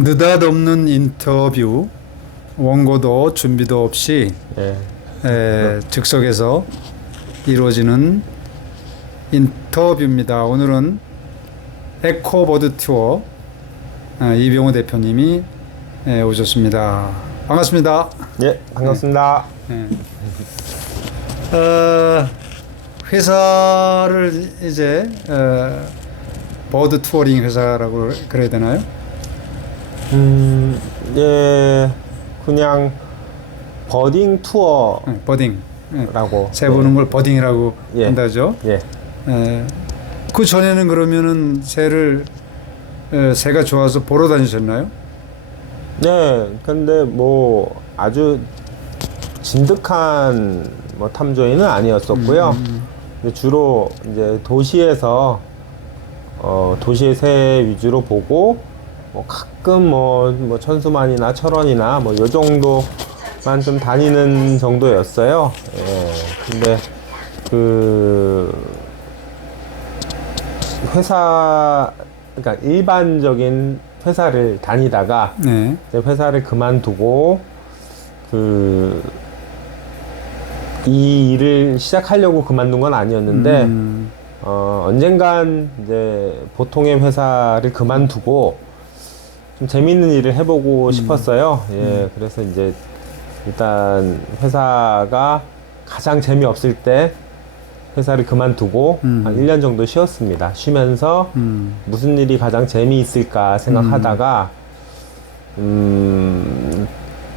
느닷없는 인터뷰, 원고도 준비도 없이 즉석에서 이루어지는 인터뷰입니다. 오늘은 에코버드 투어 이병호 대표님이 오셨습니다. 반갑습니다. 예, 반갑습니다. 회사를 이제 버드 투어링 회사라고 그래야 되나요? 예, 그냥 버딩 투어라고. 버딩. 새 보는 걸 버딩이라고 한다죠. 예. 그 전에는 그러면은 새가 좋아서 보러 다니셨나요? 네, 근데 뭐 아주 진득한 뭐 탐조인은 아니었었고요. 근데 주로 이제 도시에서 도시의 새 위주로 보고 뭐 가끔 뭐 천수만이나 철원이나 뭐 요 정도만 좀 다니는 정도였어요. 예. 근데 그 회사, 그러니까 일반적인 회사를 다니다가 이제 회사를 그만두고 이 일을 시작하려고 그만둔 건 아니었는데 언젠간 이제 보통의 회사를 그만두고 좀 재밌는 일을 해보고 싶었어요. 예, 그래서 이제 일단 회사가 가장 재미없을 때 회사를 그만두고 한 1년 정도 쉬었습니다. 쉬면서 무슨 일이 가장 재미있을까 생각하다가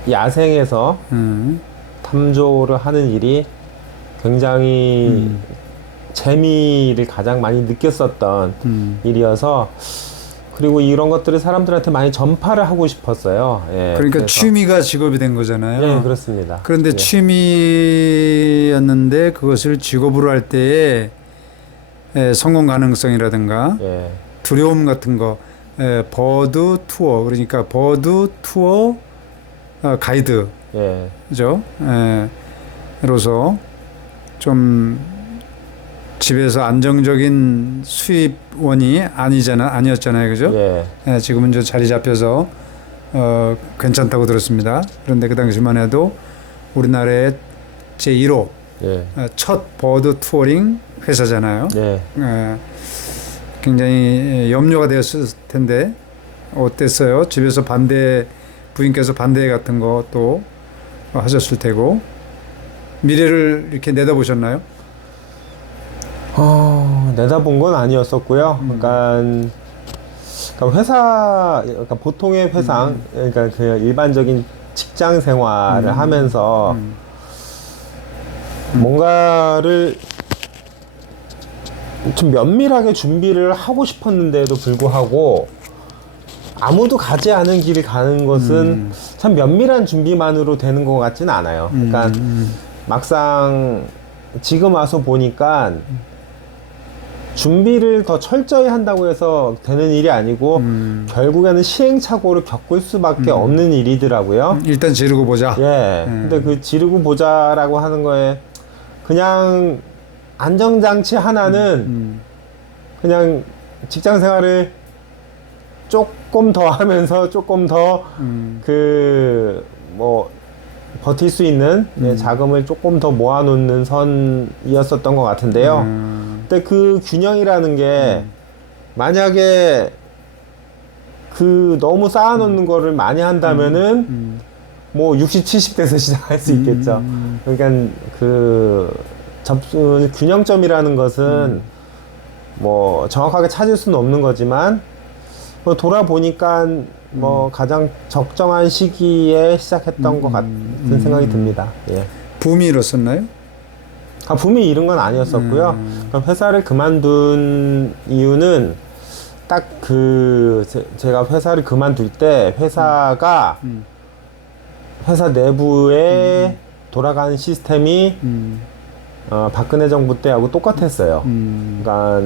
야생에서 탐조를 하는 일이 굉장히 재미를 가장 많이 느꼈었던 일이어서, 그리고 이런 것들을 사람들한테 많이 전파를 하고 싶었어요. 예, 그러니까 그래서 취미가 직업이 된 거잖아요. 네, 그렇습니다. 그런데 취미였는데 그것을 직업으로 할 때의 성공 가능성이라든가 두려움 같은 거, 버드 투어, 그러니까 버드 투어 가이드, 그죠? 로서 좀 집에서 안정적인 수입원이 아니었잖아요, 그죠? 지금은 저 자리 잡혀서 괜찮다고 들었습니다. 그런데 그 당시만 해도 우리나라의 제1호 첫 버드 투어링 회사잖아요. 굉장히 염려가 되었을 텐데 어땠어요? 집에서 부인께서 반대 같은 것도 하셨을 테고, 미래를 이렇게 내다보셨나요? 내다본 건 아니었었고요. 그러니까 보통의 회사, 그러니까 그 일반적인 직장 생활을 하면서 뭔가를 좀 면밀하게 준비를 하고 싶었는데도 불구하고 아무도 가지 않은 길을 가는 것은 참 면밀한 준비만으로 되는 것 같지는 않아요. 그러니까 막상 지금 와서 보니까 준비를 더 철저히 한다고 해서 되는 일이 아니고 결국에는 시행착오를 겪을 수밖에 없는 일이더라고요. 일단 지르고 보자. 근데 그 지르고 보자라고 하는 거에 그냥 안정장치 하나는 그냥 직장 생활을 조금 더 하면서 조금 더 버틸 수 있는 자금을 조금 더 모아놓는 선이었었던 것 같은데요. 근데 그 균형이라는 게 만약에 너무 쌓아놓는 거를 많이 한다면은 뭐 60, 70대에서 시작할 수 있겠죠. 그러니까 균형점이라는 것은 뭐 정확하게 찾을 수는 없는 거지만 뭐 돌아보니까 뭐 가장 적정한 시기에 시작했던 것 같은 생각이 듭니다. 붐이 일었었나요? 붐이 이른 건 아니었었고요. 그럼 회사를 그만둔 이유는 딱 제가 회사를 그만둘 때 회사 내부에 돌아가는 시스템이 박근혜 정부 때하고 똑같았어요. 그러니까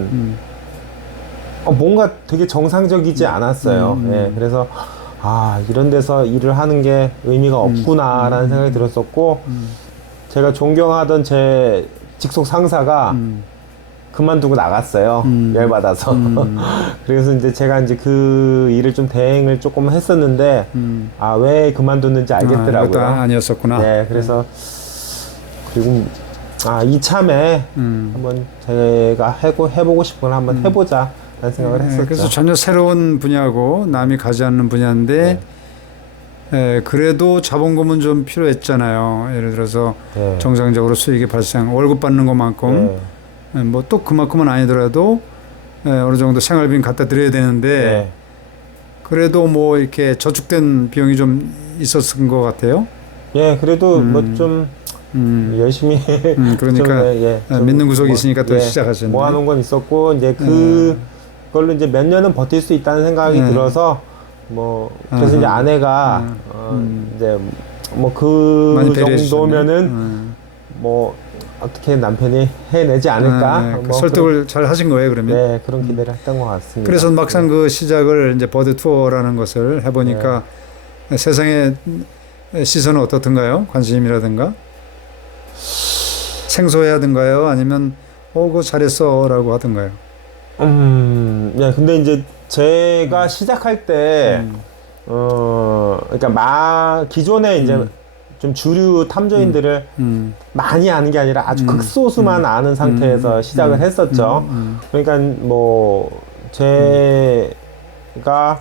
뭔가 되게 정상적이지 않았어요. 그래서 이런 데서 일을 하는 게 의미가 없구나라는 생각이 들었었고, 제가 존경하던 제 직속 상사가 그만두고 나갔어요. 열받아서. 그래서 이제 제가 이제 그 일을 좀 대행을 조금 했었는데, 아, 왜 그만뒀는지 알겠더라고요. 이것도 아니었었구나. 네, 그래서, 그리고, 아, 이참에 한번 제가 해보고 싶은 걸 한번 해보자. 라는 생각을 했었죠. 그래서 전혀 새로운 분야고 남이 가지 않는 분야인데, 그래도 자본금은 좀 필요했잖아요. 예를 들어서 네. 정상적으로 수익이 발생, 월급 받는 것만큼, 뭐 또 그만큼은 아니더라도 어느 정도 생활비는 갖다 드려야 되는데, 네. 그래도 뭐 이렇게 저축된 비용이 좀 있었을 것 같아요. 예, 그래도 뭐 좀 열심히 그러니까 좀, 좀 믿는 구석이 있으니까 또 시작하셨네. 모아놓은 건 있었고 이제 그걸로 이제 몇 년은 버틸 수 있다는 생각이 들어서 뭐 그래서 이제 아내가 이제 뭐 많이 그 배려해 정도면은 뭐 어떻게 남편이 해내지 않을까 그 뭐 설득을 잘 하신 거예요, 그러면? 네, 그런 기대를 했던 것 같습니다. 그래서 막상 그 시작을 이제 버드 투어라는 것을 해보니까 세상의 시선은 어떻던가요? 관심이라든가 생소해하던가요? 아니면 그거 잘했어라고 하던가요? 네, 근데 이제 제가 시작할 때 그러니까 기존에 이제 좀 주류 탐조인들을 많이 아는 게 아니라 아주 극소수만 아는 상태에서 시작을 했었죠. 그러니까 뭐 제가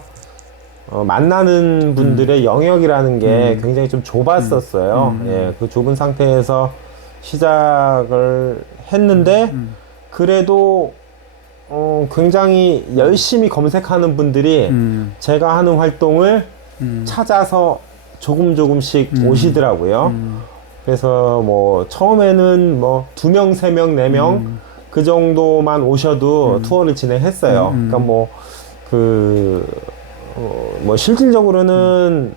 만나는 분들의 영역이라는 게 굉장히 좀 좁았었어요. 예, 그 좁은 상태에서 시작을 했는데 그래도 굉장히 열심히 검색하는 분들이 제가 하는 활동을 찾아서 조금씩 오시더라고요. 그래서 뭐 처음에는 뭐 2명, 3명, 4명 그 정도만 오셔도 투어를 진행했어요. 그러니까 뭐 뭐 실질적으로는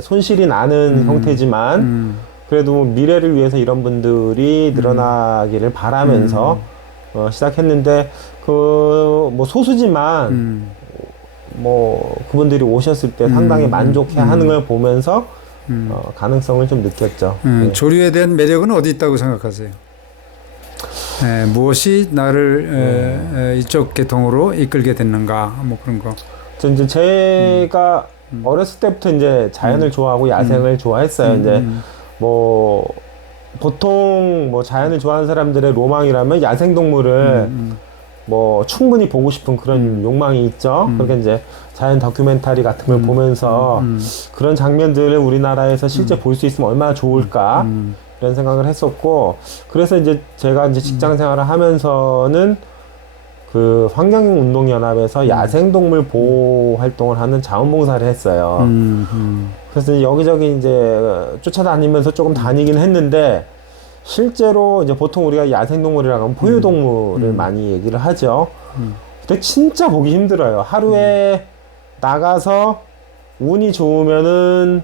손실이 나는 형태지만 그래도 미래를 위해서 이런 분들이 늘어나기를 바라면서 시작했는데 뭐 소수지만 뭐 그분들이 오셨을 때 상당히 만족해하는 걸 보면서 가능성을 좀 느꼈죠. 네. 조류에 대한 매력은 어디 있다고 생각하세요? 무엇이 나를 이쪽 계통으로 이끌게 됐는가, 뭐 그런 거. 이제 제가 어렸을 때부터 이제 자연을 좋아하고 야생을 좋아했어요. 이제 뭐 보통 뭐 자연을 좋아하는 사람들의 로망이라면 야생동물을 뭐 충분히 보고 싶은 그런 욕망이 있죠. 그러니까 이제 자연 다큐멘터리 같은 걸 보면서 그런 장면들을 우리나라에서 실제 볼 수 있으면 얼마나 좋을까 이런 생각을 했었고, 그래서 이제 제가 이제 직장 생활을 하면서는 그 환경운동연합에서 야생동물 보호 활동을 하는 자원봉사를 했어요. 그래서 여기저기 이제 쫓아다니면서 조금 다니긴 했는데, 실제로 이제 보통 우리가 야생동물이라고 하면 포유동물을 많이 얘기를 하죠. 근데 진짜 보기 힘들어요. 하루에 나가서 운이 좋으면은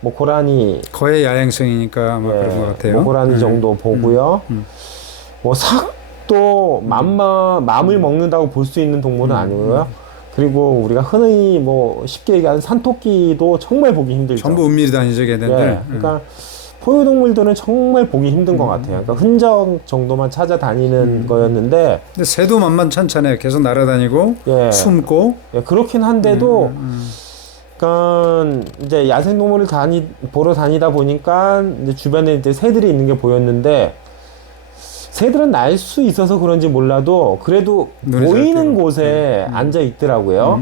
뭐 고라니 거의 야행성이니까 아마 그런 것 같아요. 뭐 고라니 정도 보고요. 뭐 삭도 맘을 먹는다고 볼 수 있는 동물은 아니고요. 그리고 우리가 흔히 뭐 쉽게 얘기하는 산토끼도 정말 보기 힘들죠. 전부 은밀히 다니죠, 걔네들. 그러니까 포유동물들은 정말 보기 힘든 것 같아요. 그러니까 흔적 정도만 찾아다니는 거였는데. 근데 새도 만만찮잖아요. 계속 날아다니고 숨고. 그렇긴 한데도 그러니까 이제 야생동물을 보러 다니다 보니까 이제 주변에 이제 새들이 있는 게 보였는데, 새들은 날 수 있어서 그런지 몰라도 그래도 보이는 곳에 앉아 있더라고요.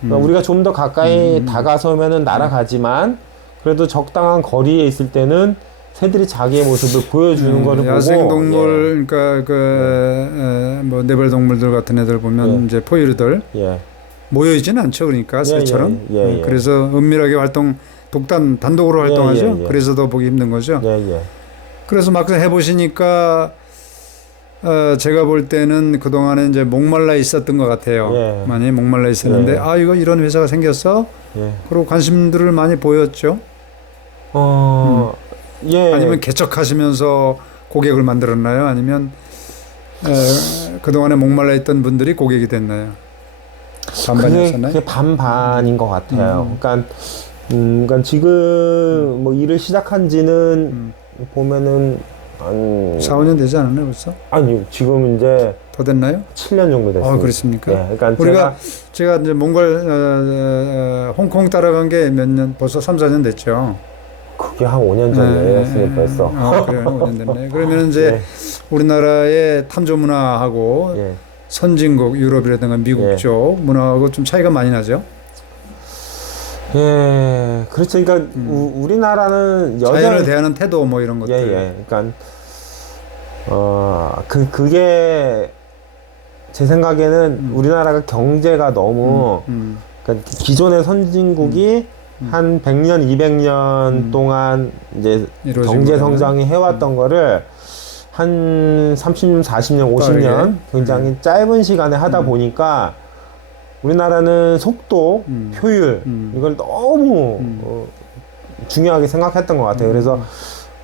그러니까 우리가 좀 더 가까이 다가서면은 날아가지만 그래도 적당한 거리에 있을 때는 새들이 자기의 모습을 보여주는 거를 보고. 야생동물, 그러니까 뭐 네벌동물들 같은 애들 보면 이제 포유류들 모여 있지는 않죠, 그러니까 새처럼. 그래서 은밀하게 단독으로 활동하죠. 그래서 더 보기 힘든 거죠. 그래서 막상 해보시니까 제가 볼 때는 그 동안에 이제 목말라 있었던 것 같아요. 많이 목말라 있었는데 이거 이런 회사가 생겼어. 그리고 관심들을 많이 보였죠. 아니면 개척하시면서 고객을 만들었나요? 아니면 그 동안에 목말라 있던 분들이 고객이 됐나요? 반반이었나요? 그게 반반인 것 같아요. 그러니까 지금 뭐 일을 시작한 지는 보면은 한 4, 5년 되지 않았나요, 벌써? 아니, 지금 이제 더 됐나요? 7년 정도 됐습니다. 그렇습니까? 네, 그러니까 제가 이제 몽골 홍콩 따라간 게 몇 년, 벌써 3, 4년 됐죠. 그게 한 5년 전이었으니 벌써. 그래요. 5년 됐네. 그러면 이제 네. 우리나라의 탐조 문화하고 예. 선진국, 유럽이라든가 미국 예. 쪽 문화하고 좀 차이가 많이 나죠? 예, 그렇죠. 그러니까 우리나라는 자연을 대하는 태도 뭐 이런 것들. 예. 그러니까 그게 제 생각에는 우리나라가 경제가 너무 그러니까 기존의 선진국이 한 100년, 200년 동안 이제 경제 성장이 해왔던 거를 한 30년, 40년, 50년 굉장히 짧은 시간에 하다 보니까 우리나라는 속도, 효율 이걸 너무 중요하게 생각했던 것 같아요. 그래서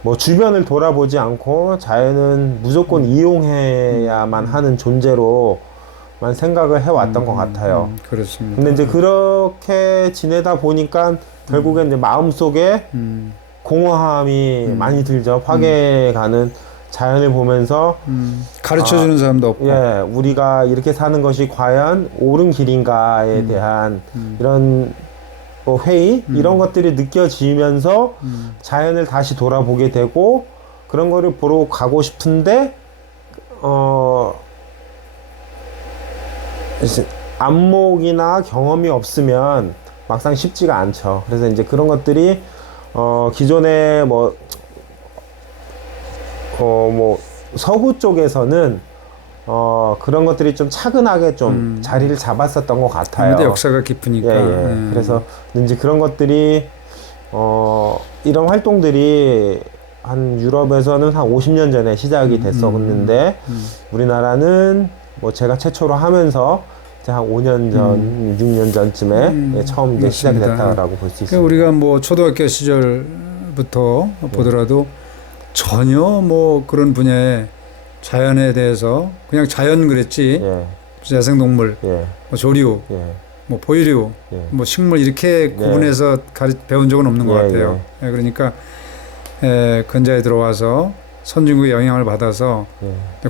뭐 주변을 돌아보지 않고 자연은 무조건 이용해야만 하는 존재로만 생각을 해왔던 것 같아요. 그렇습니다. 근데 이제 그렇게 지내다 보니까 결국엔 이제 마음속에 공허함이 많이 들죠. 파괴가는 자연을 보면서 가르쳐주는 사람도 없고, 예, 우리가 이렇게 사는 것이 과연 옳은 길인가에 대한 이런 뭐 회의 이런 것들이 느껴지면서 자연을 다시 돌아보게 되고 그런 거를 보러 가고 싶은데 안목이나 경험이 없으면 막상 쉽지가 않죠. 그래서 이제 그런 것들이 기존에 뭐 서구 쪽에서는 그런 것들이 좀 차근하게 좀 자리를 잡았었던 것 같아요. 아무래도 역사가 깊으니까. 예. 그래서 이제 그런 것들이 이런 활동들이 한 유럽에서는 한 50년 전에 시작이 됐었는데 우리나라는 뭐 제가 최초로 하면서 한 5년 전, 6년 전쯤에 처음 이제 시작이 됐다라고 볼 수 있습니다. 우리가 뭐 초등학교 시절부터 보더라도 전혀 뭐 그런 분야에 자연에 대해서 그냥 자연 그랬지, 야생동물, 뭐 조류, 뭐 포유류, 뭐 식물 이렇게 구분해서 배운 적은 없는 것 같아요. 그러니까 근자에 들어와서 선진국의 영향을 받아서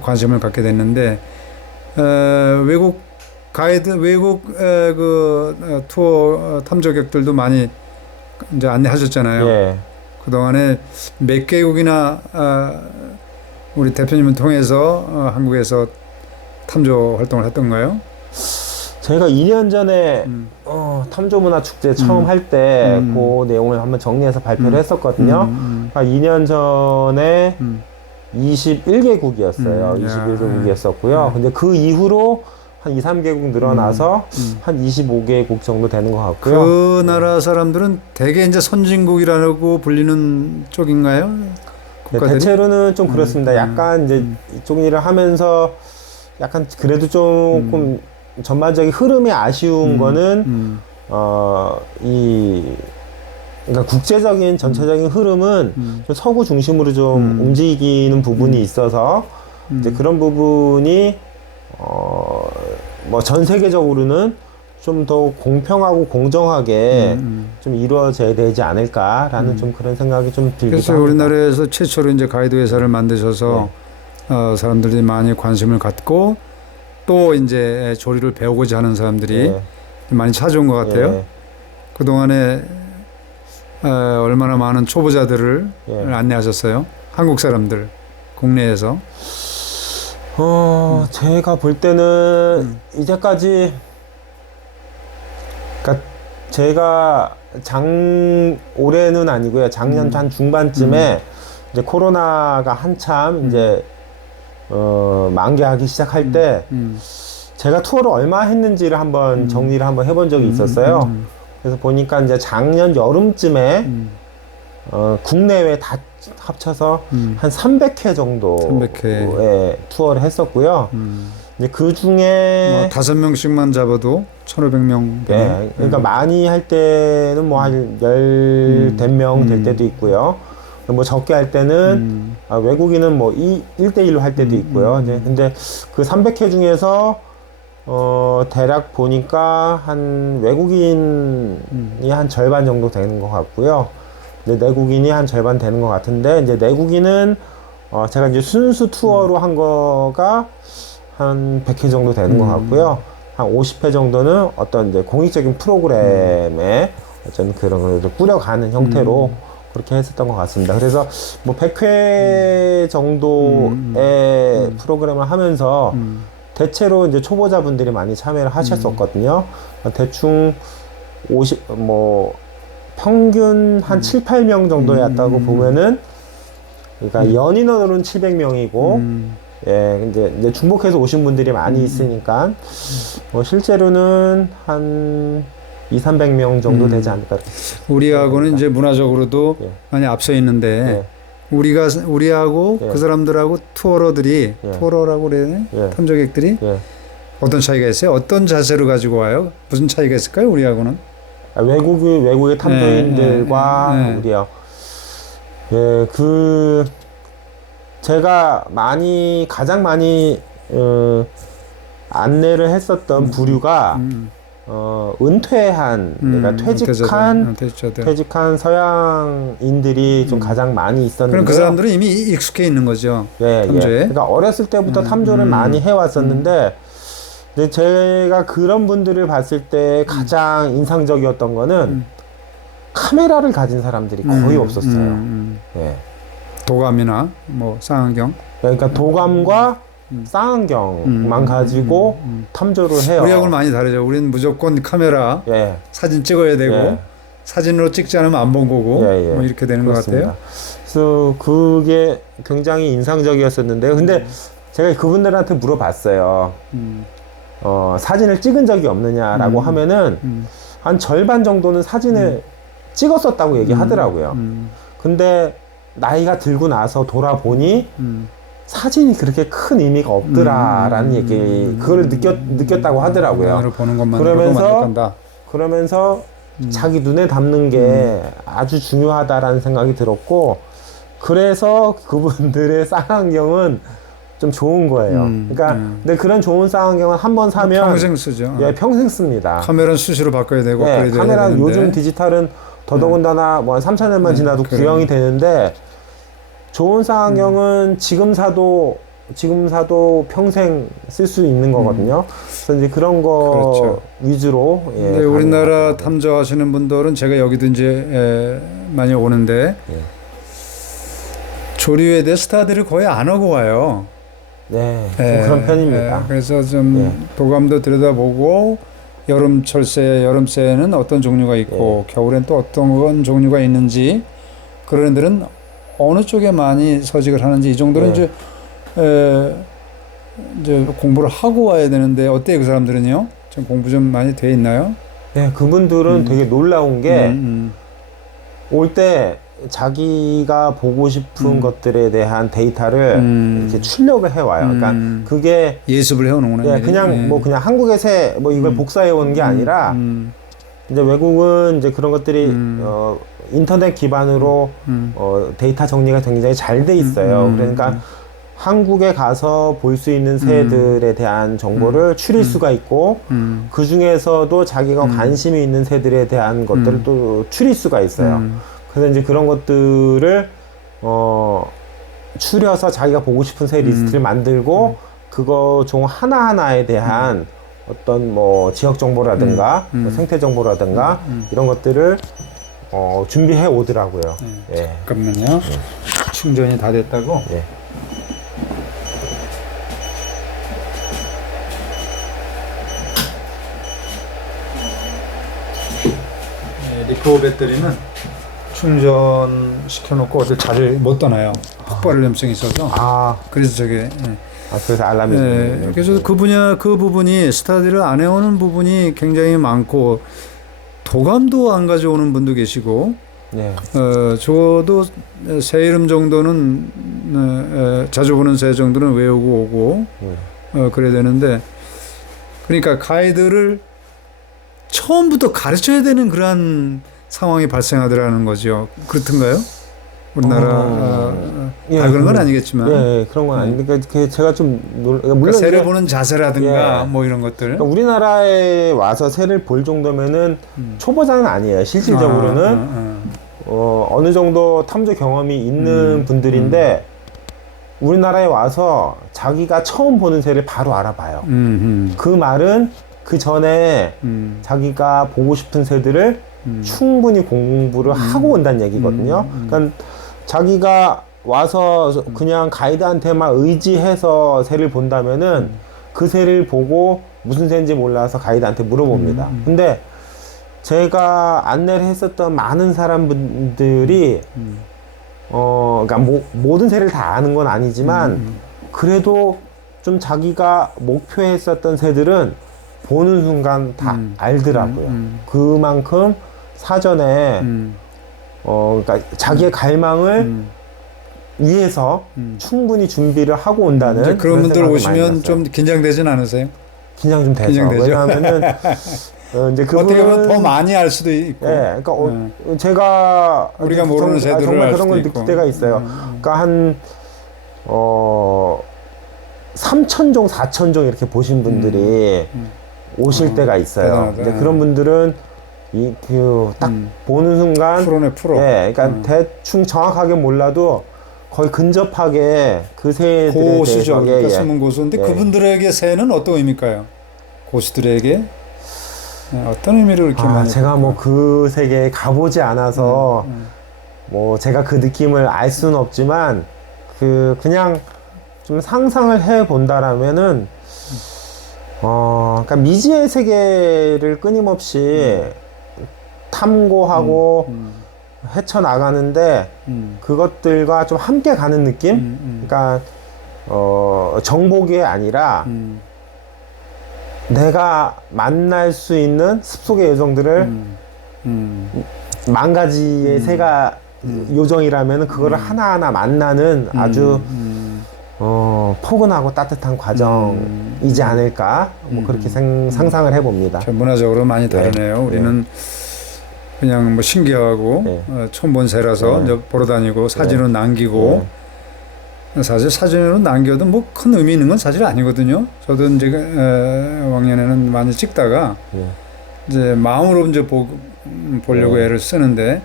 관심을 갖게 됐는데 외국 가이드, 외국 그 투어 탐조객들도 많이 이제 안내하셨잖아요. 그 동안에 몇 개국이나 우리 대표님을 통해서 한국에서 탐조 활동을 했던가요? 저희가 2년 전에 탐조문화 축제 처음 할 때 그 내용을 한번 정리해서 발표를 했었거든요. 한 2년 전에 21개국이었어요. 21개국이었었고요. 근데 그 이후로 한 2, 3개국 늘어나서 한 25개국 정도 되는 것 같고요. 그 나라 사람들은 대개 이제 선진국이라고 불리는 쪽인가요? 네, 대체로는 좀 그렇습니다. 약간 이제 이쪽 일을 하면서 약간 그래도 조금 전반적인 흐름이 아쉬운 거는 그러니까 국제적인 전체적인 흐름은 좀 서구 중심으로 좀 움직이는 부분이 있어서 이제 그런 부분이 뭐 전 세계적으로는 좀 더 공평하고 공정하게 좀 이루어져야 되지 않을까라는 좀 그런 생각이 좀 들기도 그래서 합니다. 우리나라에서 최초로 이제 가이드 회사를 만드셔서 사람들이 많이 관심을 갖고 또 이제 조리를 배우고자 하는 사람들이 많이 찾아온 것 같아요. 그 동안에 얼마나 많은 초보자들을 안내하셨어요? 한국 사람들 국내에서. 제가 볼 때는 이제까지, 그러니까 제가 올해는 아니고요. 작년 한 중반쯤에 이제 코로나가 한참 이제 만개하기 시작할 때 제가 투어를 얼마 했는지를 한번 정리를 한번 해본 적이 있었어요. 그래서 보니까 이제 작년 여름쯤에 국내외 다 합쳐서 한 300회 정도의 투어를 했었고요. 이제 그 중에 5명씩만 잡아도 1,500명. 네, 그러니까 많이 할 때는 뭐 한 10명 될 때도 있고요. 뭐 적게 할 때는 외국인은 뭐 1대1로 할 때도 있고요. 이제 근데 그 300회 중에서 대략 보니까 한 외국인이 한 절반 정도 되는 것 같고요. 이제 내국인이 한 절반 되는 것 같은데, 이제 내국인은 제가 이제 순수 투어로 한 거가 한 100회 정도 되는 것 같고요. 한 50회 정도는 어떤 이제 공익적인 프로그램에 어떤 그런 걸 꾸려가는 형태로 그렇게 했었던 것 같습니다. 그래서 뭐 100회 정도의 프로그램을 하면서 대체로 이제 초보자분들이 많이 참여를 하셨었거든요. 대충 평균 한 7, 8명 정도였다고 보면은, 그러니까 연인원으로는 700명이고, 예, 이제 중복해서 오신 분들이 많이 있으니까, 실제로는 한 2, 300명 정도 되지 않을까. 우리하고는 이제 문화적으로도 예. 많이 앞서 있는데, 예. 우리하고 예. 그 사람들하고 투어러들이, 예. 투어러라고 그래야 되나? 예. 탐정객들이 예. 어떤 차이가 있어요? 어떤 자세로 가지고 와요? 무슨 차이가 있을까요? 우리하고는? 외국의 탐정인들과 우리요. 예, 제가 가장 많이, 안내를 했었던 부류가, 은퇴한, 그러니까 퇴직한 서양인들이 좀 가장 많이 있었는데. 그럼 그 사람들은 이미 익숙해 있는 거죠. 예, 탐조에. 예. 그러니까 어렸을 때부터 탐조를 많이 해왔었는데, 근데 제가 그런 분들을 봤을 때 가장 인상적이었던 거는 카메라를 가진 사람들이 거의 없었어요. 예. 도감이나 뭐 쌍안경. 그러니까 도감과 쌍안경만 가지고 탐조를 해요. 우리하고는 많이 다르죠. 우리는 무조건 카메라, 예. 사진 찍어야 되고, 예. 사진으로 찍지 않으면 안 본 거고, 예, 예. 뭐 이렇게 되는 그렇습니다. 것 같아요. 그래서 그게 굉장히 인상적이었었는데요. 근데 제가 그분들한테 물어봤어요. 사진을 찍은 적이 없느냐라고 하면은 한 절반 정도는 사진을 찍었었다고 얘기하더라고요. 근데 나이가 들고 나서 돌아보니 사진이 그렇게 큰 의미가 없더라라는 얘기, 그걸 느꼈다고 하더라고요. 보는 것만으로도 만족한다. 그러면서 자기 눈에 담는 게 아주 중요하다라는 생각이 들었고, 그래서 그분들의 쌍안경은 좀 좋은 거예요. 그러니까 근데 그런 좋은 쌍안경은 한 번 사면 평생 쓰죠. 예, 평생 씁니다. 카메라는 수시로 바꿔야 되고. 예, 카메라 요즘 디지털은 더더군다나 뭐 한 3, 4년만 지나도 구형이 되는데, 좋은 쌍안경은 지금 사도 평생 쓸 수 있는 거거든요. 그래서 이제 그런 거 그렇죠. 위주로. 예, 네, 우리나라 탐조하시는 분들은 제가 여기도 이제 많이 오는데 조류에 대해 스타들을 거의 안 하고 와요. 네, 좀 그런 편입니다. 그래서 좀 도감도 들여다보고 여름새에는 어떤 종류가 있고 겨울엔 또 어떤 종류가 있는지, 그런 애들은 어느 쪽에 많이 서식을 하는지 이 정도는 이제 공부를 하고 와야 되는데, 어때요, 그 사람들은요? 좀 공부 좀 많이 돼 있나요? 네, 그분들은 되게 놀라운 게 올 때 자기가 보고 싶은 것들에 대한 데이터를 이렇게 출력을 해와요. 그러니까 그게 예습을 해오는구나. 예, 그냥 그냥 한국의 새 이걸 복사해 오는 게 아니라, 이제 외국은 이제 그런 것들이 인터넷 기반으로 데이터 정리가 굉장히 잘 돼 있어요. 그러니까 한국에 가서 볼 수 있는 새들에 대한 정보를 추릴 수가 있고, 그 중에서도 자기가 관심이 있는 새들에 대한 것들을 또 추릴 수가 있어요. 그래서 이제 그런 것들을 추려서 자기가 보고 싶은 새 리스트를 만들고, 그거 종 하나하나에 대한 어떤 뭐 지역 정보라든가 뭐 생태 정보라든가 이런 것들을 준비해 오더라고요. 예. 잠깐만요. 충전이 다 됐다고? 예. 리코 배터리는 충전 시켜놓고 어디 자리를 못 떠나요. 폭발 위험성이 있어서. 그래서 저게. 그래서 알람이. 그래서 그 부분이 스타디를 안 해오는 부분이 굉장히 많고, 도감도 안 가져오는 분도 계시고, 적어도 새 이름 정도는 자주 보는 새 정도는 외우고 오고 그래야 되는데, 그러니까 가이드를 처음부터 가르쳐야 되는 그러한 상황이 발생하더라는 거죠. 그렇던가요? 우리나라 그런 건 아니겠지만. 예, 그런 건 아니니까. 그러니까 제가 좀 물론 새를 보는 자세라든가 뭐 이런 것들. 그러니까 우리나라에 와서 새를 볼 정도면은 초보자는 아니에요. 실질적으로는 어느 정도 탐조 경험이 있는 분들인데, 우리나라에 와서 자기가 처음 보는 새를 바로 알아봐요. 그 말은 그 전에 자기가 보고 싶은 새들을 충분히 공부를 하고 온다는 얘기거든요. 그러니까 자기가 와서 그냥 가이드한테만 의지해서 새를 본다면은 그 새를 보고 무슨 새인지 몰라서 가이드한테 물어봅니다. 근데 제가 안내를 했었던 많은 사람들이 그러니까 모든 새를 다 아는 건 아니지만 그래도 좀 자기가 목표했었던 새들은 보는 순간 다 알더라고요. 그만큼 사전에 그러니까 자기의 갈망을 위해서 충분히 준비를 하고 온다는 그런 분들 오시면 좀 긴장되진 않으세요? 긴장 좀 되죠. 긴장되죠? 왜냐하면은 이제 어떻게 보면 더 많이 알 수도 있고. 네, 그러니까 제가 우리가 모르는 새들을 정말 알 그런 수도 걸 있고. 느낄 때가 있어요. 그러니까 한 3,000종, 4,000종 이렇게 보신 분들이 오실 때가 있어요. 대단하다. 이제 그런 분들은 딱 보는 순간 프로네, 프로. 예, 그러니까 대충 정확하게 몰라도 거의 근접하게 그 새들에 고수죠. 대해서 그러니까 숨은 고수. 근데 그분들에게 새는 어떤 의미일까요? 고수들에게 어떤 의미를 이렇게 많이? 제가 뭐 그 세계에 가보지 않아서 뭐 제가 그 느낌을 알 수는 없지만 그냥 좀 상상을 해 본다라면은 그러니까 미지의 세계를 끊임없이 탐구하고 헤쳐나가는데 그것들과 좀 함께 가는 느낌? 그러니까 정복이 아니라 내가 만날 수 있는 습속의 요정들을 만 가지의 새가 요정이라면 그거를 하나하나 만나는 아주 포근하고 따뜻한 과정이지 않을까 뭐 그렇게 상상을 해봅니다. 문화적으로 많이 다르네요. 우리는 그냥 뭐 신기하고 처음 본 새라서 이제 보러 다니고 사진으로 남기고 사실 사진으로 남겨도 뭐 큰 의미 있는 건 사실 아니거든요. 저도 이제 왕년에는 많이 찍다가 이제 마음으로 이제 보려고 애를 쓰는데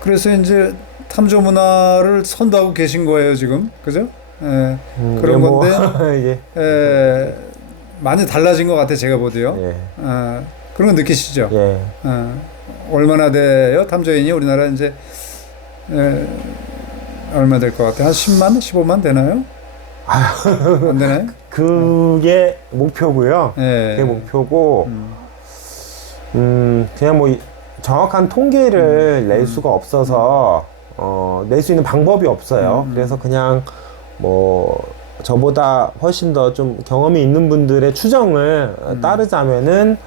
그래서 이제 탐조 문화를 선도하고 계신 거예요 지금, 그죠? 그런 건데 많이 달라진 것 같아 제가 보도요. 그런 거 느끼시죠? 얼마나 돼요? 탐조인이 우리나라 이제 얼마 될 것 같아요? 한 10만? 15만 되나요? 안 되나요? 그게 목표고요. 그게 목표고 그냥 뭐 정확한 통계를 낼 수가 없어서 낼 수 있는 방법이 없어요. 그래서 그냥 뭐 저보다 훨씬 더 좀 경험이 있는 분들의 추정을 따르자면은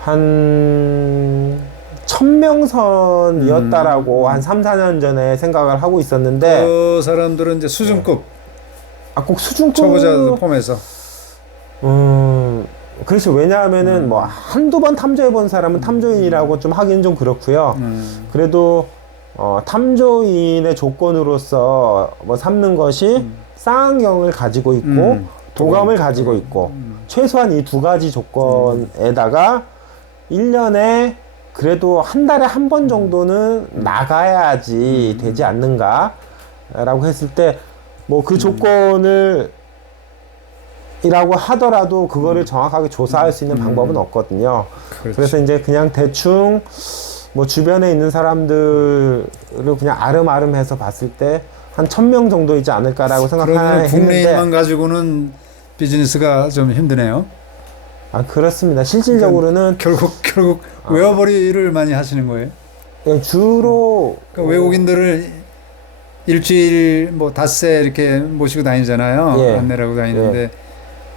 한 1000명 선이었다라고 한 3, 4년 전에 생각을 하고 있었는데 그 사람들은 이제 수준급 꼭 수준급 초보자들 포함해서 그렇죠. 왜냐하면은 뭐 한두 번 탐조해 본 사람은 탐조인이라고 좀 하기는 좀 그렇고요. 그래도 탐조인의 조건으로서 뭐 삼는 것이 쌍안경을 가지고 있고 도감을 가지고 있고 최소한 이 두 가지 조건에다가 1년에 그래도 한 달에 한 번 정도는 나가야지 되지 않는가 라고 했을 때 뭐 그 조건을 이라고 하더라도 그거를 정확하게 조사할 수 있는 방법은 없거든요. 그렇지. 그래서 이제 그냥 대충 뭐 주변에 있는 사람들을 그냥 아름아름해서 봤을 때 한 1000명 정도이지 않을까라고 생각했는데 국내인만 가지고는 비즈니스가 좀 힘드네요. 그렇습니다. 실질적으로는 결국 외화벌이를 많이 하시는 거예요? 주로 그러니까 외국인들을 일주일 뭐 닷새 이렇게 모시고 다니잖아요. 안내를 하고 다니는데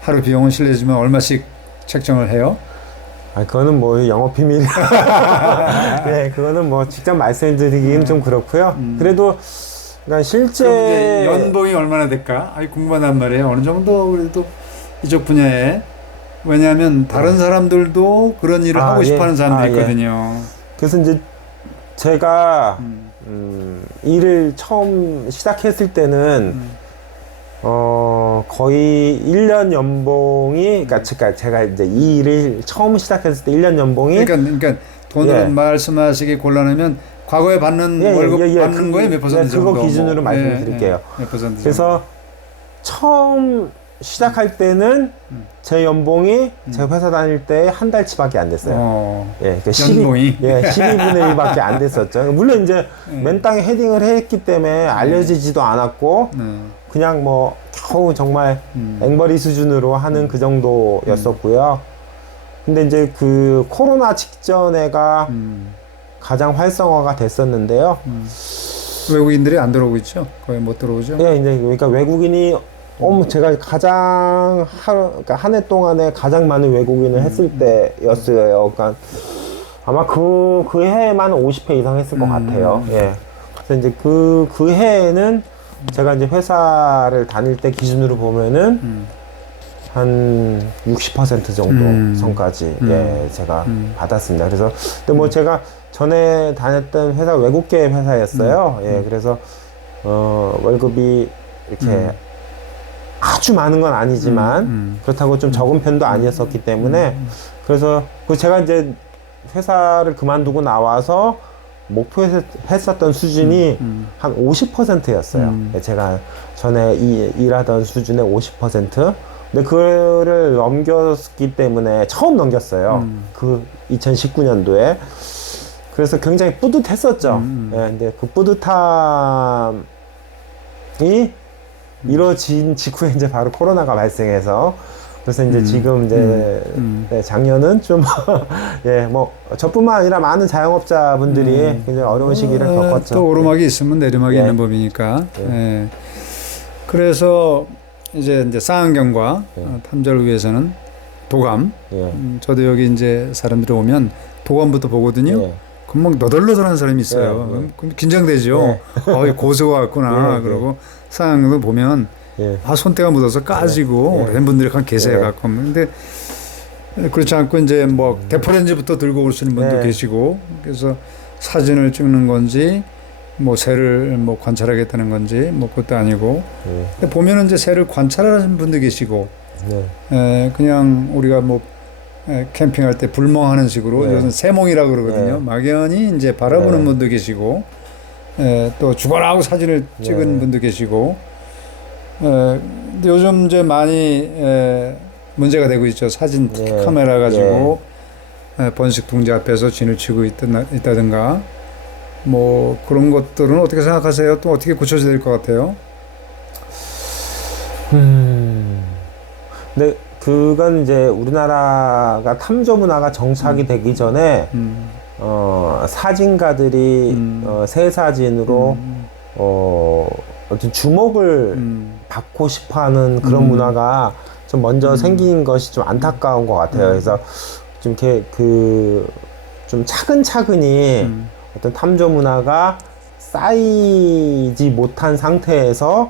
하루 비용은 실례지만 얼마씩 책정을 해요? 그거는 뭐 영업 비밀. 네, 그거는 뭐 직접 말씀드리기는 좀 그렇고요. 그래도 그러니까 실제 연봉이 얼마나 될까? 궁금하단 말이에요. 어느 정도 그래도 이쪽 분야에 왜냐하면 다른 사람들도 그런 일을 하고 싶어하는 사람들이 있거든요. 그래서 이제 제가 일을 처음 시작했을 때는 거의 1년 연봉이 그러니까 제가 이제 이 일을 처음 시작했을 때 1년 연봉이 그러니까 돈을 말씀하시기 곤란하면 과거에 받는 월급 받는 거에 몇 퍼센트 정도? 그거 기준으로 말씀을 드릴게요. 몇 퍼센트 그래서 처음 시작할 때는 제 연봉이 제 회사 다닐 때 한 달치밖에 안 됐어요. 예, 그러니까 연봉이 12분의 1밖에 안 됐었죠. 물론 이제 맨 땅에 헤딩을 했기 때문에 알려지지도 않았고 그냥 뭐 겨우 정말 앵벌이 수준으로 하는 그 정도였었고요. 근데 이제 그 코로나 직전에가 가장 활성화가 됐었는데요. 외국인들이 안 들어오고 있죠? 거의 못 들어오죠? 네, 이제 그러니까 외국인이 제가 가장 그러니까 한 해 동안에 가장 많은 외국인을 했을 때였어요. 그러니까 아마 그 해에만 50회 이상 했을 것 같아요. 예. 그래서 이제 그 해에는 제가 이제 회사를 다닐 때 기준으로 보면은 한 60% 정도 선까지 예, 제가 받았습니다. 그래서 근데 뭐 제가 전에 다녔던 회사 외국계 회사였어요. 예, 그래서 월급이 이렇게 아주 많은 건 아니지만 그렇다고 좀 적은 편도 아니었었기 때문에 그래서 그 제가 이제 회사를 그만두고 나와서 목표했었던 수준이 한 50%였어요. 제가 전에 일하던 수준의 50%. 근데 그거를 넘겼기 때문에 처음 넘겼어요. 그 2019년도에. 그래서 굉장히 뿌듯했었죠. 예, 근데 그 뿌듯함이 이루어진 직후에 이제 바로 코로나가 발생해서 그래서 이제 지금 이제 네, 작년은 좀 예, 뭐 저뿐만 아니라 많은 자영업자분들이 굉장히 어려운 시기를 겪었죠. 또 오르막이 있으면 내리막이 있는 법이니까. 예. 그래서 이제 쌍안경과 탐정을 위해서는 도감. 저도 여기 이제 사람들이 오면 도감부터 보거든요. 그럼 막 너덜너덜한 사람이 있어요. 그럼 긴장되죠. 고소가 왔구나. 그러고 쌍안경도 보면 손때가 묻어서 까지고 오랜 분들이 계세요. 가끔. 근데 그렇지 않고 이제 뭐 대포렌즈부터 들고 오시는 분도 계시고 그래서 사진을 찍는 건지 뭐 새를 뭐 관찰하겠다는 건지 뭐 그것도 아니고 근데 보면은 이제 새를 관찰하는 분도 계시고 그냥 우리가 뭐 캠핑할 때 불멍하는 식으로 요즘 새몽이라고 그러거든요. 막연히 이제 바라보는 분도 계시고 또 죽어라 하고 사진을 찍은 분도 계시고 근데 요즘 이제 많이 문제가 되고 있죠. 사진 카메라 가지고 번식 둥지 앞에서 진을 치고 있다든가 뭐 그런 것들은 어떻게 생각하세요? 또 어떻게 고쳐져야 될 것 같아요? 근데 그건 이제 우리나라가 탐조 문화가 정착이 되기 전에 사진가들이 새 사진으로 어떤 주목을 받고 싶어하는 그런 문화가 좀 먼저 생긴 것이 좀 안타까운 것 같아요. 그래서 좀 이렇게 좀 차근차근히 어떤 탐조 문화가 쌓이지 못한 상태에서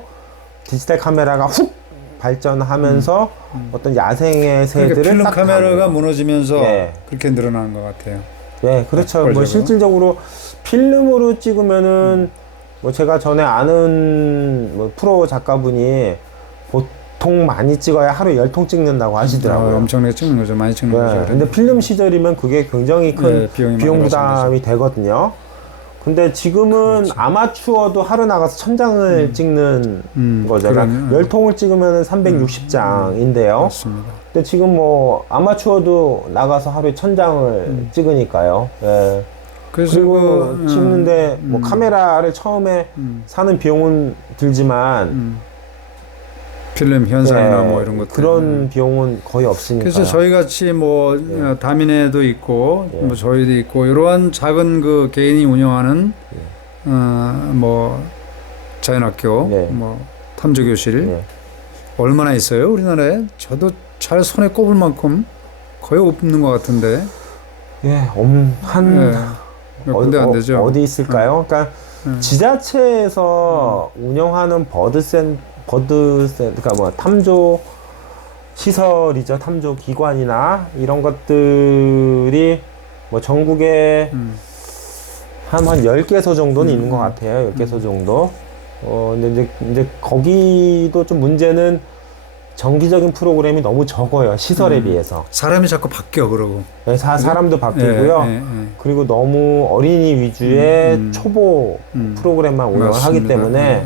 디지털 카메라가 훅 발전하면서 어떤 야생의 새들을 그러니까 필름 카메라가 무너지면서 그렇게 늘어나는 것 같아요. 네, 그렇죠. 뭐 실질적으로 필름으로 찍으면은 뭐 제가 전에 아는 뭐 프로 작가분이 보통 많이 찍어야 하루에 10통 찍는다고 하시더라고요. 엄청나게 찍는 거죠. 많이 찍는 거죠. 근데 필름 시절이면 그게 굉장히 큰 비용 부담이 되거든요. 근데 지금은 아마추어도 하루 나가서 1000장을 찍는 거죠. 그러니까 10통을 찍으면 360장인데요. 맞습니다. 근데 지금 뭐 아마추어도 나가서 하루에 1000장을 찍으니까요. 그리고 찍는데 뭐 카메라를 처음에 사는 비용은 들지만 필름 현상이나 뭐 이런 것들 그런 비용은 거의 없으니까. 그래서 저희 같이 뭐 다민회도 있고 뭐 저희도 있고 이러한 작은 그 개인이 운영하는 뭐 자연학교 뭐 탐조교실 얼마나 있어요 우리나라에? 저도 잘 손에 꼽을 만큼 거의 없는 것 같은데. 몇 군데 안 되죠. 어디 있을까요? 그러니까 지자체에서 운영하는 그러니까 뭐 탐조 시설이죠. 탐조 기관이나 이런 것들이 뭐 전국에 한 10개소 정도는 있는 것 같아요. 10개소 정도. 근데 이제 거기도 좀 문제는 정기적인 프로그램이 너무 적어요. 시설에 비해서. 사람이 자꾸 바뀌어 그러고. 네, 사람도 바뀌고요. 그리고 너무 어린이 위주의 초보 프로그램만 운영을 하기 때문에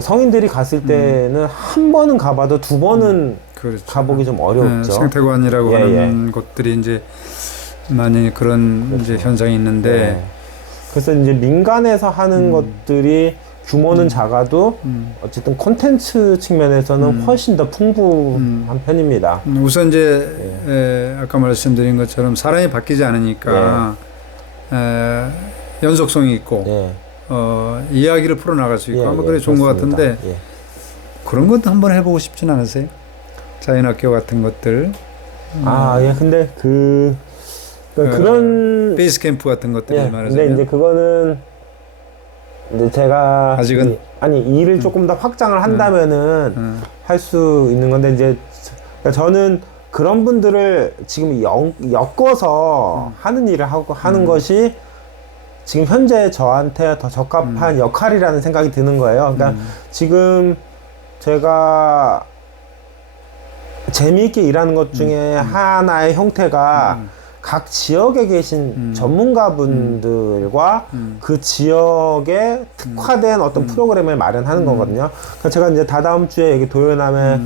성인들이 갔을 때는 한 번은 가봐도 두 번은 그렇죠. 가보기 좀 어렵죠. 생태관이라고 하는 곳들이 이제 많이 그런 그렇죠. 이제 현상이 있는데. 그래서 이제 민간에서 하는 것들이 규모는 작아도 어쨌든 콘텐츠 측면에서는 훨씬 더 풍부한 편입니다. 우선 이제 아까 말씀드린 것처럼 사람이 바뀌지 않으니까 연속성이 있고 이야기를 풀어나갈 수 있고 아마 그래 좋은 것 같은데 그런 것도 한번 해보고 싶진 않으세요? 자연학교 같은 것들. 근데 그런 베이스 캠프 같은 것들이 말하자면. 근데 이제 그거는 이제 제가 아직은 일을 조금 더 확장을 한다면은 할 수 있는 건데 이제 그러니까 저는 그런 분들을 지금 엮어서 하는 일을 하는 것이 지금 현재 저한테 더 적합한 역할이라는 생각이 드는 거예요. 그러니까 지금 제가 재미있게 일하는 것 중에 하나의 형태가 각 지역에 계신 전문가분들과 그 지역에 특화된 어떤 프로그램을 마련하는 거거든요. 그러니까 제가 이제 다다음 주에 여기 도요남에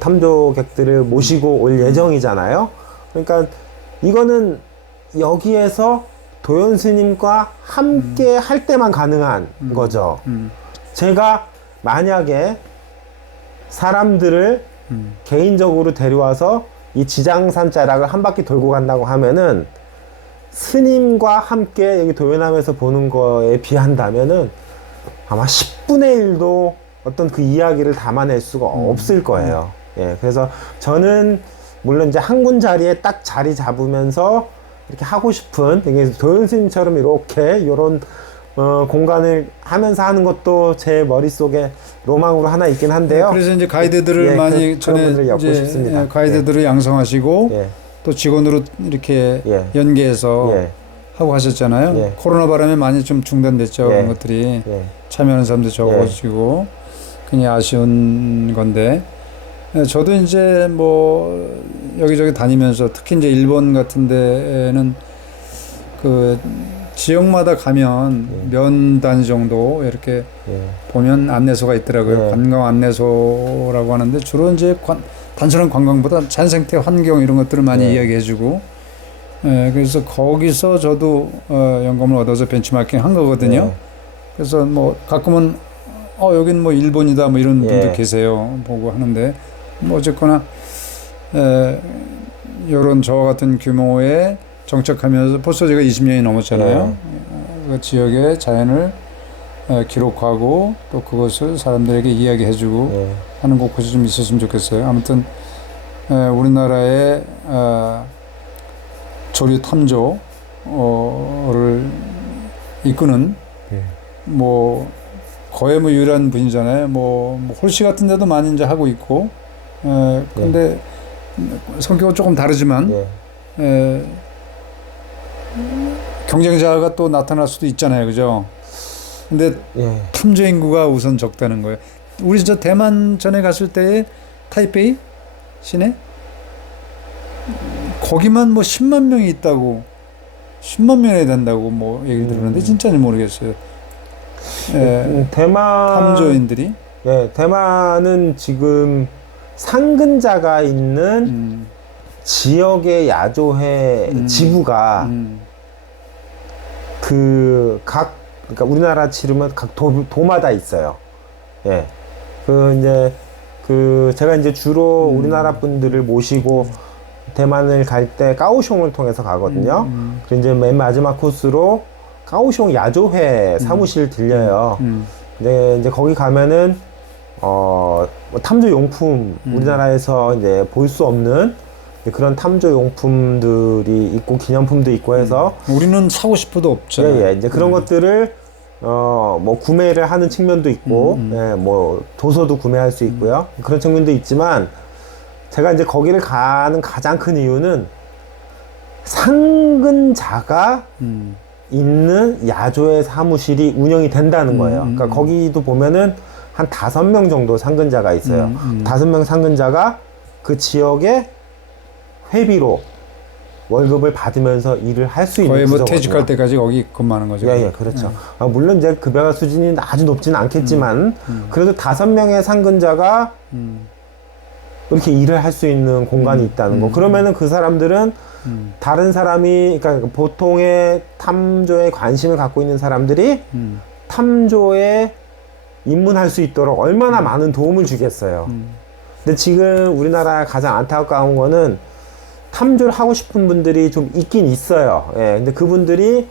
탐조객들을 모시고 올 예정이잖아요. 그러니까 이거는 여기에서 도연 스님과 함께 할 때만 가능한 거죠. 제가 만약에 사람들을 개인적으로 데려와서 이 지장산 자락을 한 바퀴 돌고 간다고 하면은 스님과 함께 여기 도요남에서 보는 거에 비한다면은 아마 10분의 1도 어떤 그 이야기를 담아낼 수가 없을 거예요. 그래서 저는 물론 이제 한 군 자리에 딱 자리 잡으면서 이렇게 하고 싶은 도연 스님처럼 이렇게 요런 공간을 하면서 하는 것도 제 머릿속에 로망으로 하나 있긴 한데요. 그래서 이제 가이드들을 많이 전에 이제 가이드들을 양성하시고 또 직원으로 이렇게 연계해서 하고 하셨잖아요. 코로나 바람에 많이 좀 중단됐죠. 그런 것들이 참여하는 사람도 적어지고 그냥 아쉬운 건데 저도 이제 뭐 여기저기 다니면서 특히 이제 일본 같은 데에는 그 지역마다 가면 몇 단위 정도 이렇게 보면 안내소가 있더라고요. 관광 안내소라고 하는데 주로 이제 단순한 관광보다 자연생태 환경 이런 것들을 많이 이야기해주고 그래서 거기서 저도 영감을 얻어서 벤치마킹 한 거거든요. 그래서 뭐 가끔은 여긴 뭐 일본이다 뭐 이런 분들 계세요. 보고 하는데 뭐 어쨌거나 요런 저와 같은 규모의 정착하면서 벌써 제가 20년이 넘었잖아요. 그 지역의 자연을 기록하고 또 그것을 사람들에게 이야기해주고 하는 곳이 좀 있었으면 좋겠어요. 아무튼 우리나라의 조류 탐조를 이끄는 뭐 거의 뭐 유일한 분이잖아요. 뭐 홀씨 같은 데도 많이 이제 하고 있고 근데 성격은 조금 다르지만 경쟁자가 또 나타날 수도 있잖아요. 그죠? 근데 탐조 인구가 우선 적다는 거예요. 우리 저 대만 전에 갔을 때 타이페이 시내 거기만 뭐 10만 명이 있다고 10만 명이 된다고 뭐 얘기를 들었는데 진짜는 모르겠어요. 대만 탐조인들이 대만은 지금 상근자가 있는 지역의 야조회 지부가 그러니까 우리나라 치르면 각 도마다 있어요. 제가 이제 주로 우리나라 분들을 모시고 대만을 갈 때 까오숑을 통해서 가거든요. 그리고 이제 맨 마지막 코스로 까오숑 야조회 사무실 들려요. 근데 이제 거기 가면은 뭐 탐조 용품 우리나라에서 이제 볼 수 없는 그런 탐조 용품들이 있고 기념품도 있고 해서 우리는 사고 싶어도 없죠. 이제 그런 것들을 뭐 구매를 하는 측면도 있고 뭐 도서도 구매할 수 있고요. 그런 측면도 있지만 제가 이제 거기를 가는 가장 큰 이유는 상근자가 있는 야조회 사무실이 운영이 된다는 거예요. 그러니까 거기도 보면은 한 5명 정도 상근자가 있어요. 5명 상근자가 그 지역의 회비로 월급을 받으면서 일을 할 수 있는 거의 뭐 구조거든요. 퇴직할 때까지 거기 근무하는 거죠. 예, 그렇죠. 물론 이제 급여가 수준이 아주 높지는 않겠지만 그래도 5명의 상근자가 이렇게 일을 할 수 있는 공간이 있다는 거. 그러면은 그 사람들은 다른 사람이, 그러니까 보통의 탐조에 관심을 갖고 있는 사람들이 탐조에 입문할 수 있도록 얼마나 많은 도움을 주겠어요. 근데 지금 우리나라 가장 안타까운 거는 탐조를 하고 싶은 분들이 좀 있긴 있어요. 예, 근데 그분들이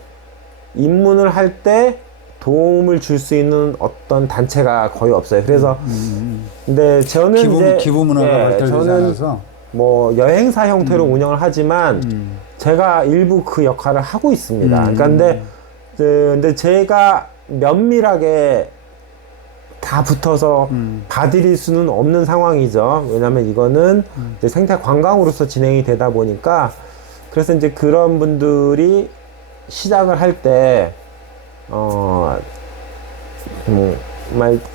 입문을 할 때 도움을 줄 수 있는 어떤 단체가 거의 없어요. 그래서 근데 저는 기부 문화가 발달되지 않아서 뭐 여행사 형태로 운영을 하지만 제가 일부 그 역할을 하고 있습니다. 그러니까 근데 제가 면밀하게 다 붙어서 봐드릴 수는 없는 상황이죠. 왜냐면 이거는 이제 생태 관광으로서 진행이 되다 보니까, 그래서 이제 그런 분들이 시작을 할 때 정말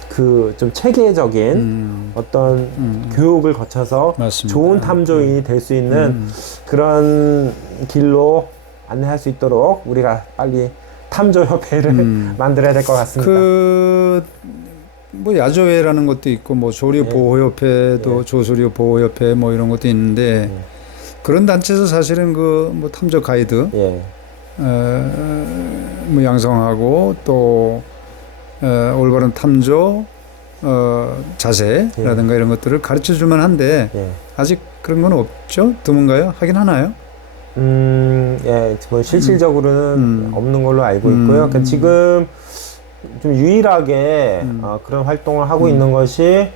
그 좀 체계적인 어떤 교육을 거쳐서 맞습니다. 좋은 탐조인이 될 수 있는 그런 길로 안내할 수 있도록 우리가 빨리 탐조협회를 만들어야 될 것 같습니다. 뭐 야조회라는 것도 있고 뭐 조류보호협회도 조조류보호협회 뭐 이런 것도 있는데 그런 단체에서 사실은 그 뭐 탐조 가이드 뭐 양성하고 또 올바른 탐조 자세라든가 이런 것들을 가르쳐 줄만 한데 아직 그런 건 없죠? 드문가요? 하긴 하나요? 뭐 실질적으로는 없는 걸로 알고 있고요. 그러니까 지금 좀 유일하게 그런 활동을 하고 있는 것이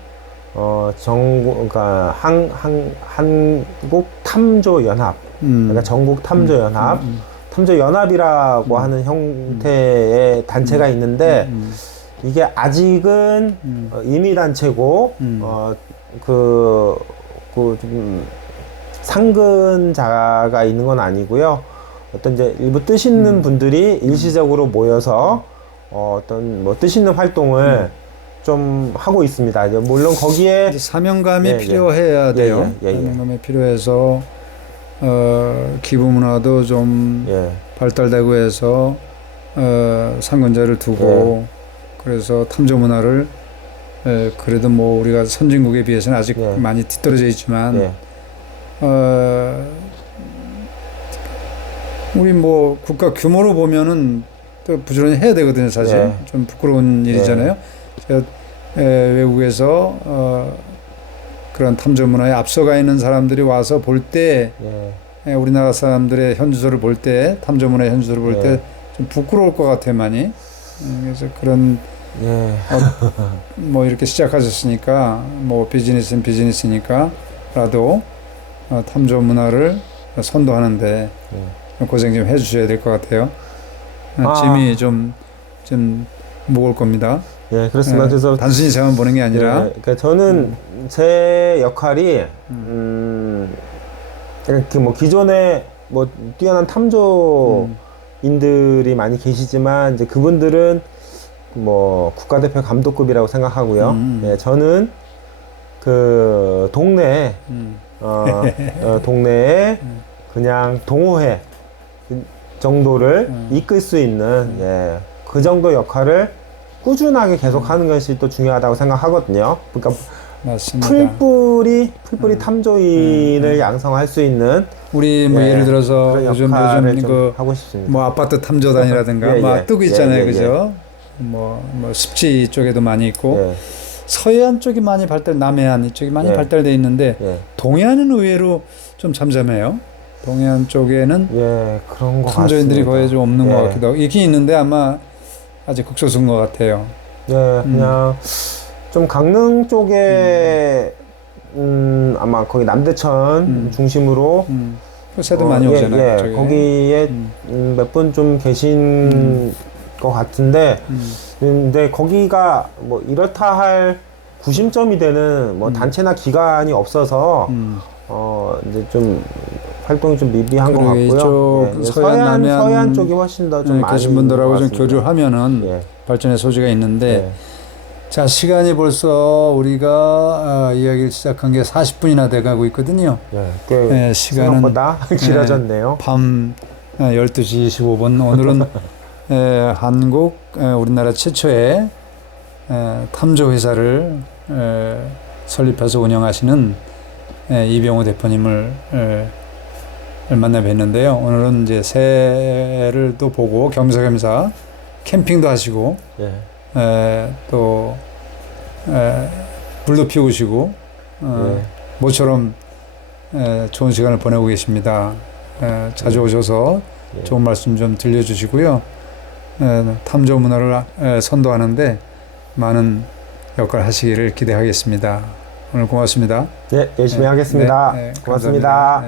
그러니까 한국 탐조 연합, 그러니까 전국 탐조 연합, 탐조 연합이라고 하는 형태의 단체가 있는데 이게 아직은 임의 단체고 좀 상근자가 있는 건 아니고요. 어떤 이제 일부 뜻 있는 분들이 일시적으로 모여서 어떤 뭐 뜻 있는 활동을 좀 하고 있습니다. 이제 물론 거기에 사명감이 필요해야 돼요. 사명감이 필요해서 기부 문화도 좀 발달되고 해서 상근자를 두고 그래서 탐조 문화를 그래도 뭐 우리가 선진국에 비해서는 아직 많이 뒤떨어져 있지만 우리 뭐 국가 규모로 보면은 또 부지런히 해야 되거든요, 사실. 좀 부끄러운 일이잖아요. 제가 외국에서 그런 탐조 문화에 앞서가 있는 사람들이 와서 볼 때 우리나라 사람들의 현주소를 볼 때, 탐조 문화의 현주소를 볼 때 좀 부끄러울 것 같아요, 많이. 그래서 그런 뭐 이렇게 시작하셨으니까 뭐 비즈니스는 비즈니스니까라도 탐조 문화를 선도하는데 고생 좀 해주셔야 될 것 같아요. 짐이 좀 무거울 겁니다. 그렇습니다. 그래서 단순히 저만 보는 게 아니라. 그러니까 저는 제 역할이 이렇게 뭐 기존에 뭐 뛰어난 탐조인들이 많이 계시지만 이제 그분들은 뭐 국가대표 감독급이라고 생각하고요. 저는 그 동네에 동네에 그냥 동호회 정도를 이끌 수 있는 그 정도 역할을 꾸준하게 계속 하는 것이 또 중요하다고 생각하거든요. 그러니까 맞습니다. 풀뿌리 탐조인을 양성할 수 있는 우리 뭐 예를 들어서 요즘 그 하고 싶습니다. 뭐 아파트 탐조단이라든가 막 뜨고 있잖아요, 그죠? 뭐 습지 쪽에도 많이 있고 서해안 쪽이 많이 남해안 이쪽이 많이 발달돼 있는데 동해안은 의외로 좀 잠잠해요. 동해안 쪽에는 그런 거 탐조인들이 거의 좀 없는 것 같기도 하고 있긴 있는데 아마 아직 극소수인 것 같아요. 그냥 좀 강릉 쪽에 아마 거기 남대천 중심으로 새도 많이 오잖아요. 거기에 몇 분 좀 계신 것 같은데 근데 거기가 뭐 이렇다 할 구심점이 되는 뭐 단체나 기관이 없어서 이제 좀 활동이 좀 미비한 것 같고요. 서해안 쪽이 훨씬 더 좀 많이 계신 분들하고 좀 교류하면은 발전의 소지가 있는데 자, 시간이 벌써 우리가 이야기를 시작한 게 40분이나 돼가고 있거든요. 꽤 생각보다 길어졌네요. 밤 12시 25분. 오늘은 한국 우리나라 최초의 탐조 회사를 설립해서 운영하시는 이병호 대표님을 만나 뵀는데요. 오늘은 이제 새를 또 보고 겸사겸사 캠핑도 하시고 또 불도 피우시고 모처럼 좋은 시간을 보내고 계십니다. 자주 오셔서 좋은 말씀 좀 들려주시고요. 탐조 문화를 선도하는데 많은 역할 하시기를 기대하겠습니다. 오늘 고맙습니다. 네, 열심히 하겠습니다. 고맙습니다.